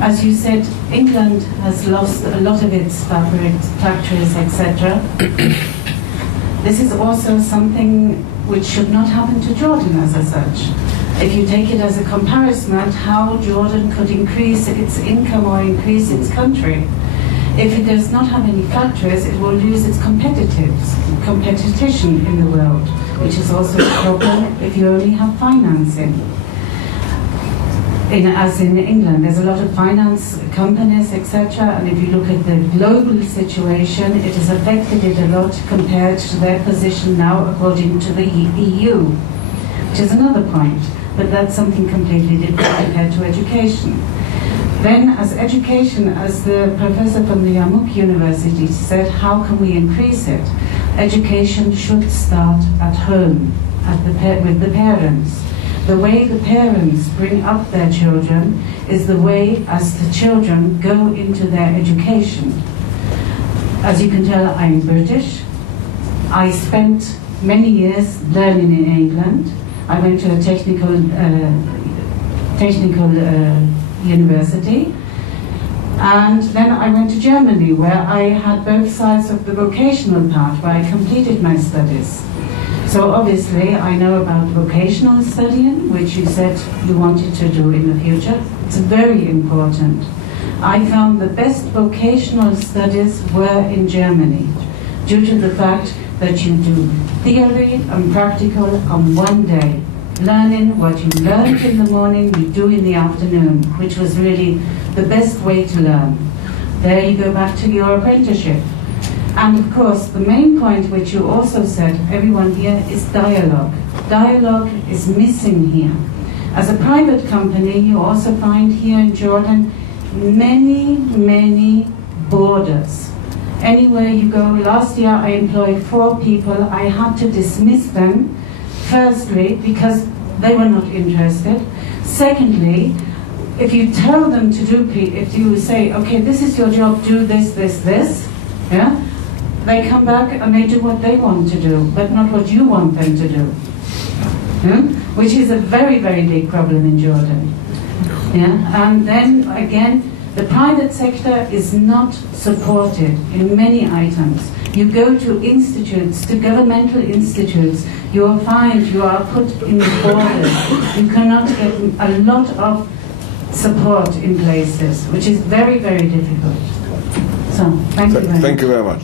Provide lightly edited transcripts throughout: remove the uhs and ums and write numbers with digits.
As you said, England has lost a lot of its fabric factories, etc. This is also something which should not happen to Jordan as such. If you take it as a comparison at how Jordan could increase its income or increase its country, if it does not have any factories, it will lose its competition in the world, which is also a problem if you only have financing. As in England, there's a lot of finance companies, etc., and if you look at the global situation, it has affected it a lot compared to their position now according to the EU, which is another point, but that's something completely different compared to education. Then, as education, as the professor from the Yarmouk University said, how can we increase it? Education should start at home, with the parents. The way the parents bring up their children is the way as the children go into their education. As you can tell, I'm British. I spent many years learning in England. I went to a technical university, and then I went to Germany, where I had both sides of the vocational part, where I completed my studies. So obviously I know about vocational studying, which you said you wanted to do in the future. It's very important. I found the best vocational studies were in Germany, due to the fact that you do theory and practical on one day. Learning what you learned in the morning, you do in the afternoon, which was really the best way to learn. There you go back to your apprenticeship. And of course, the main point which you also said, everyone here, is dialogue. Dialogue is missing here. As a private company, you also find here in Jordan many, many borders. Anywhere you go, last year I employed 4 people. I had to dismiss them. Firstly, because they were not interested. Secondly, if you tell them to do, if you say, okay, this is your job, do this, this, this, yeah, they come back and they do what they want to do, but not what you want them to do. Yeah? Which is a very, very big problem in Jordan. Yeah? And then again, the private sector is not supported in many items. You go to institutes, to governmental institutes, you will find you are put in borders. You cannot get a lot of support in places, which is very, very difficult. So, thank you very much. Thank you very much.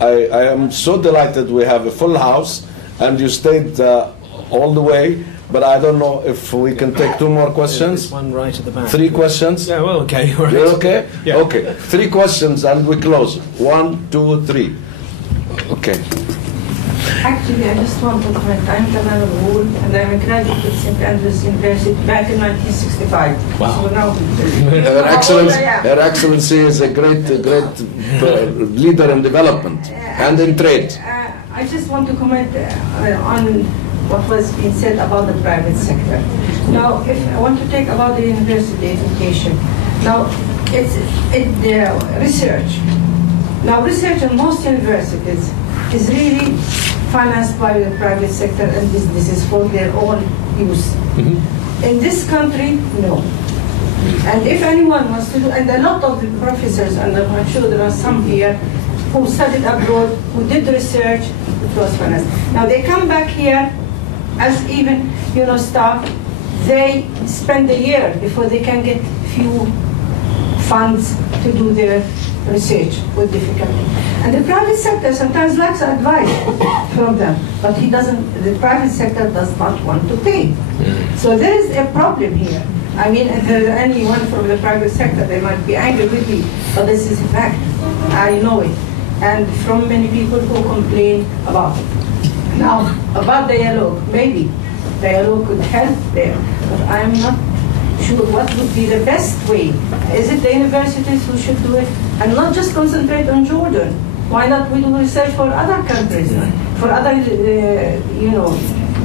I am so delighted we have a full house, and you stayed all the way. But I don't know if we can take 2 more questions. There's one right at the back. 3 questions? Yeah, well, okay. Right. You're okay? Yeah. Okay. 3 questions and we close. 1, 2, 3. Okay. Actually, I just want to comment. I'm Talal, and I'm a graduate of St. Andrews University back in 1965. Wow. So now, Her Excellency is a great leader in development and in trade. I just want to comment on what was being said about the private sector. Now, if I want to take about the university education, now it's the research. Now, research in most universities is really financed by the private sector and businesses for their own use. Mm-hmm. In this country, no. And if anyone wants to do, and a lot of the professors, and I'm sure there are some here, who studied abroad, who did research, it was financed. Now they come back here as even, staff, they spend a year before they can get few funds to do their research with difficulty. And the private sector sometimes lacks advice from them, but the private sector does not want to pay. So there is a problem here. I mean, if there's anyone from the private sector, they might be angry with me, but this is a fact. I know it. And from many people who complain about it. Now, about dialogue, maybe dialogue could help there, but I'm not sure what would be the best way. Is it the universities who should do it? And not just concentrate on Jordan. Why not we do research for other countries, for other,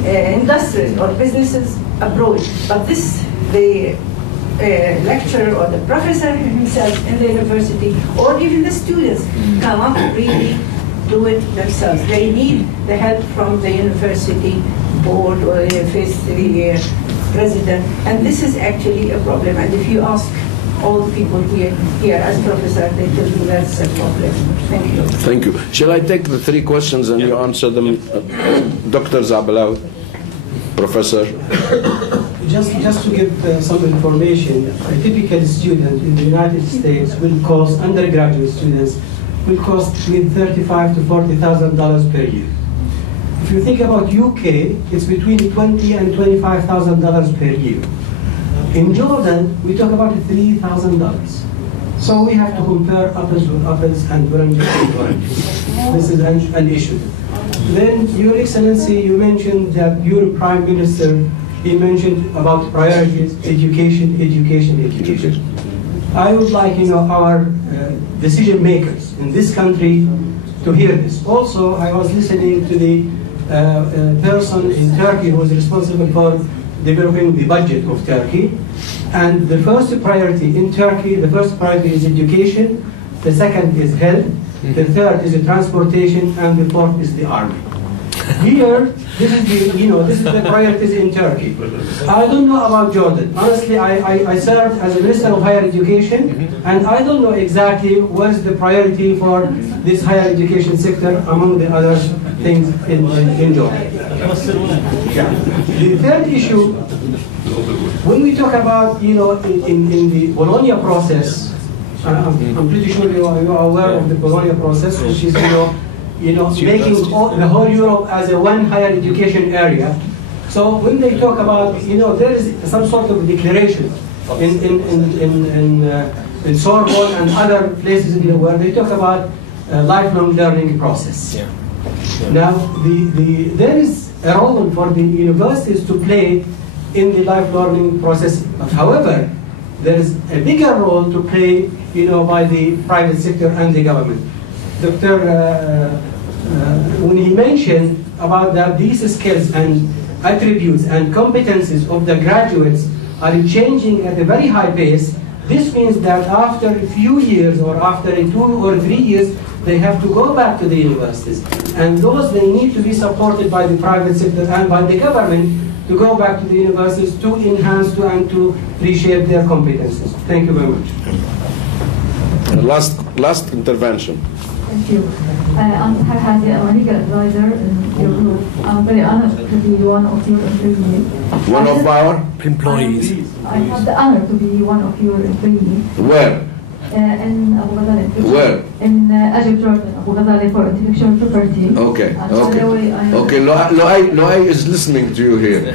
industries or businesses abroad? But the lecturer or the professor himself in the university, or even the students, cannot really do it themselves. They need the help from the university board or the university president, and this is actually a problem. And if you ask all the people here as professors, they tell you that's a problem. Thank you. Thank you. Shall I take the three questions and you answer them? Dr. Zabalawi, Professor. Just to give some information, a typical student in the United States will cost, undergraduate students, will cost between $35,000 to $40,000 per year. If you think about UK, it's between $20,000 and $25,000 per year. In Jordan, we talk about $3,000. So we have to compare apples with apples and oranges with oranges. This is an issue. Then, Your Excellency, you mentioned that your Prime Minister, he mentioned about priorities, education, education, education. I would like, our decision makers in this country to hear this. Also, I was listening to the person in Turkey who was responsible for developing the budget of Turkey. And the first priority in Turkey, the first priority is education, the second is health, the third is the transportation, and the fourth is the army. Here, this is the priorities in Turkey. I don't know about Jordan. Honestly, I served as a Minister of Higher Education, and I don't know exactly what's the priority for this higher education sector among the other things in Jordan. Yeah. The third issue, when we talk about, in the Bologna process, I'm pretty sure you are aware of the Bologna process, which is, making the whole Europe as a one higher education area. So when they talk about, there is some sort of declaration in Sorbonne and other places in the world, they talk about lifelong learning process. Yeah. Now, there is a role for the universities to play in the lifelong learning process. However, there is a bigger role to play, by the private sector and the government. When he mentioned about that these skills and attributes and competencies of the graduates are changing at a very high pace, this means that after a few years or after 2 or 3 years, they have to go back to the universities. And those, they need to be supported by the private sector and by the government to go back to the universities to enhance and to reshape their competencies. Thank you very much. Last intervention. Thank you. I'm Hadi, I'm a legal advisor in your group. I'm very honored to be one of your employees. One of our employees. I have the honor to be one of your employees. Where? In Abu-Ghazaleh. Where? In Egypt, Jordan, Abu-Ghazaleh for intellectual property. Okay. And Okay. Okay. Loai is listening to you here.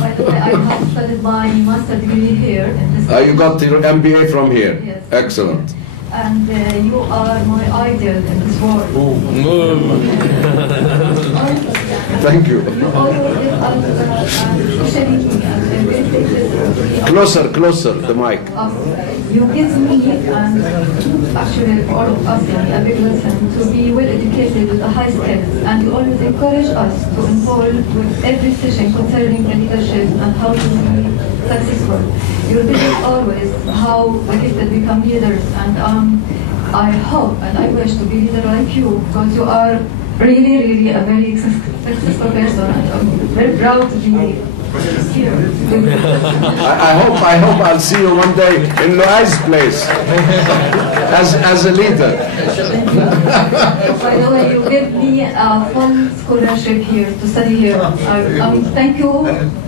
By the way, I have studied my master's degree here. In this You got your MBA from here. Yes. Excellent. And you are my idol in this world. Thank you. Closer, the mic. You give me, and actually all of us, a big lesson to be well educated with a high skills, and you always encourage us to involve with every session concerning the leadership and how to be successful. You tell us always how the gifted become leaders, and I hope and I wish to be leader like you, because you are really a very successful person, and I'm very proud to be here. I hope I'll see you one day in Loai's place as a leader. By the way, you gave me a full scholarship here to study here. Thank you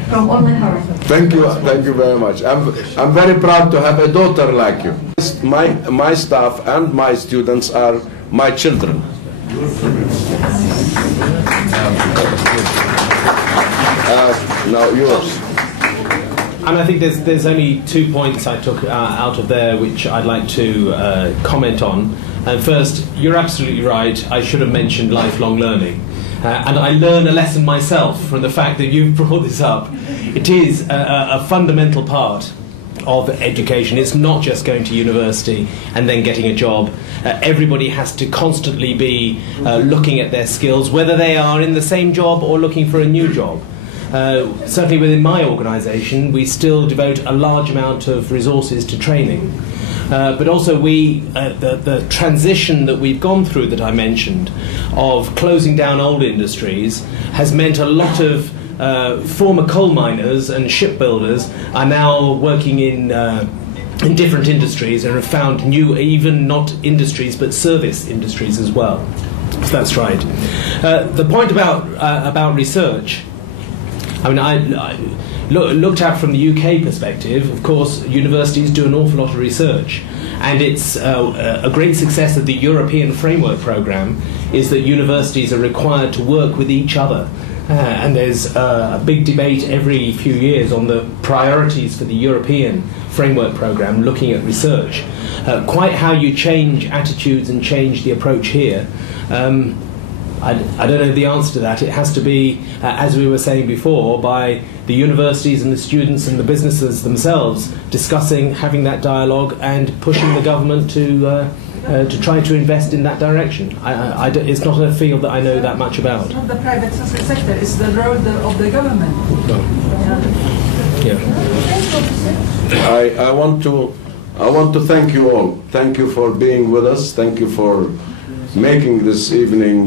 from all my heart. Thank you very much. I'm very proud to have a daughter like you. My staff and my students are my children. Now yours. And I think there's only 2 points I took out of there which I'd like to comment on. First, you're absolutely right. I should have mentioned lifelong learning. And I learn a lesson myself from the fact that you've brought this up. It is a fundamental part of education. It's not just going to university and then getting a job. Everybody has to constantly be looking at their skills, whether they are in the same job or looking for a new job. Certainly within my organisation, we still devote a large amount of resources to training. But also the transition that we've gone through that I mentioned of closing down old industries has meant a lot of former coal miners and shipbuilders are now working in different industries and have found new, even not industries, but service industries as well. So that's right. The point about research, I mean, I looked at from the UK perspective. Of course, universities do an awful lot of research, and it's a great success of the European Framework Programme is that universities are required to work with each other. And there's a big debate every few years on the priorities for the European Framework Programme looking at research. Quite how you change attitudes and change the approach here, I don't know the answer to that. It has to be, as we were saying before, by the universities and the students and the businesses themselves discussing, having that dialogue and pushing the government to try to invest in that direction. It's not a field that I know that much about. It's not the private sector, it's the role of the government. Well, yeah. I want to thank you all. Thank you for being with us. Thank you for making this evening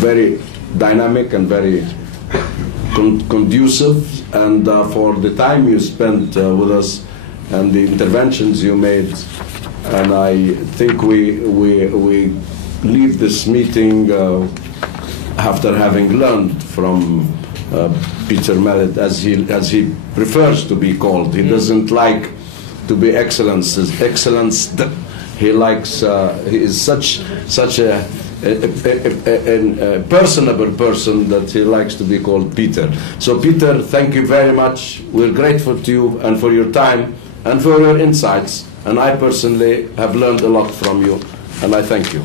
very dynamic and very conducive, and for the time you spent with us and the interventions you made. And I think we leave this meeting after having learned from Peter Millett, as he prefers to be called. He doesn't like to be excellence. He likes. He is such a personable person that he likes to be called Peter. So Peter, thank you very much. We're grateful to you and for your time and for your insights. And I personally have learned a lot from you, and I thank you.